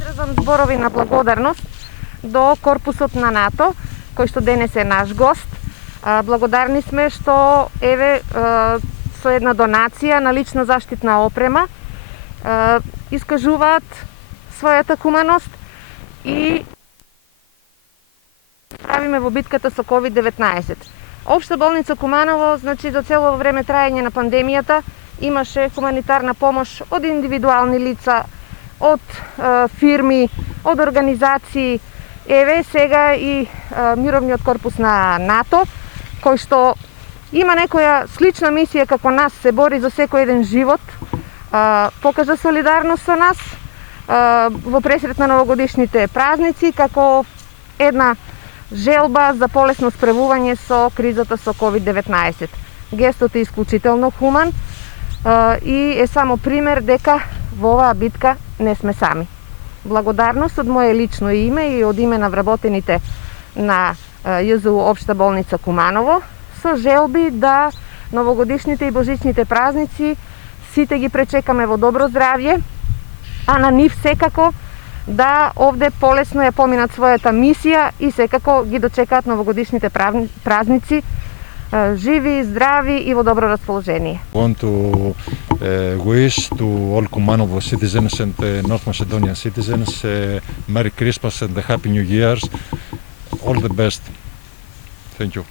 Изразам зборови на благодарност до корпусот на НАТО, кој што денес е наш гост. Благодарни сме што со една донација на лична заштитна опрема искажуваат својата хуманост и правиме во битката со COVID-19. Општа болница Куманово, значи за цело време траење на пандемијата, имаше хуманитарна помош од индивидуални лица, од фирми, од организации. Еве сега и мировниот корпус на НАТО, кој што има некоја слична мисија како нас, се бори за секој еден живот, покажа солидарност со нас во пресрет на новогодишните празници, како една желба за полесно справување со кризата со COVID-19. Гестот е исклучително хуман и е само пример дека во оваа битка не сме сами. Благодарност од моје лично име и од име на вработените на ЈЗУ Општа болница Куманово, со желби да новогодишните и божичните празници сите ги пречекаме во добро здравје, а на нив секако да овде полесно ја поминат својата мисија и секако ги дочекаат новогодишните празници живи, здрави и во добро расположение. I want to wish to all Kumanovo citizens and North Macedonian citizens Merry Christmas and a Happy New Year. All the best. Thank you.